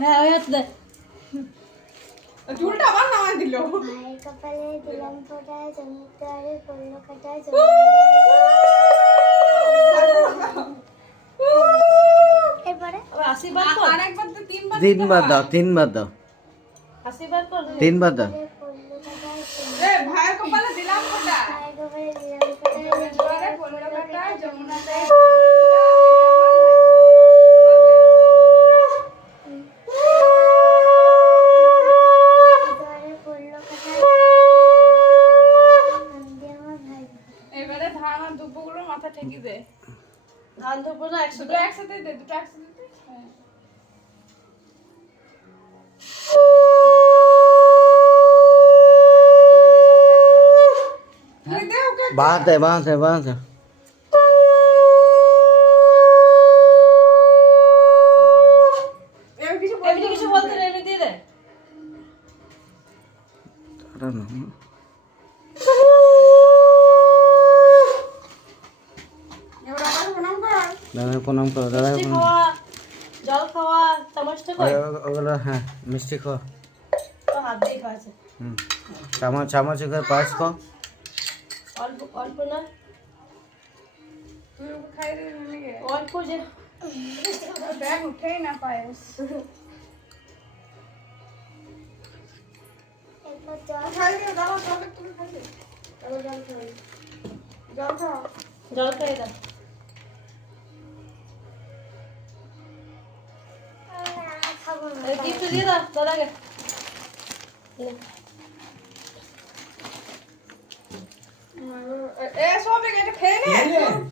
হ্যাঁ ওই হাত দে চুলটা আবার নামাই দিল। ভাই কপালে দিলাম ফোঁটা জমিদারে পড়লো কাটা এরপরে আবার আশীর্বাদ কর আরেকবার তো তিনবার তিনবার দাও আশীর্বাদ কর তিনবার দাও পড়লো কাটা এ ভাইয়ের কপালে দিলাম ফোঁটা। ভাই কপালে দিলাম ফোঁটা জমিদারে পড়লো কাটা যমুনাতে জমিদারে পড়লো কাটা আমি আমার ভাই এবারে ধান আর দুপুগুলো মাথা ঠেকি দে। ধান ধরবো না দুটো একসাথে দে, দুটো একসাথে দে। হ্যাঁ। তুই দে ওকে। বাঁধে এবার কিছু এমনি কিছু বলতে নেই এমনি দিয়ে দে এবার আবার প্রণাম কর। দাদা প্রণাম করো দাদা মিষ্টি খাওয়া জল খাওয়া চামচটা কর ওগুলো হ্যাঁ মিষ্টি খাও তো হাত দিয়ে খাওয়াছে চামচ করে পায়েস খাও অল্প অল্প না তুই ওকে খাইয়ে দে মিমিকে। অল্প যে ব্যাগ উঠেই না পায়েস। এরপর জল খাইয়ে দে, দাঁড়াও, জল একটু খাইয়ে দে। জল খাও। জল খাও। জল খেয়ে দাও খাবো না এই গিফট দিয়ে দাও দাদাকে এ সব এটা খেয়ে নে।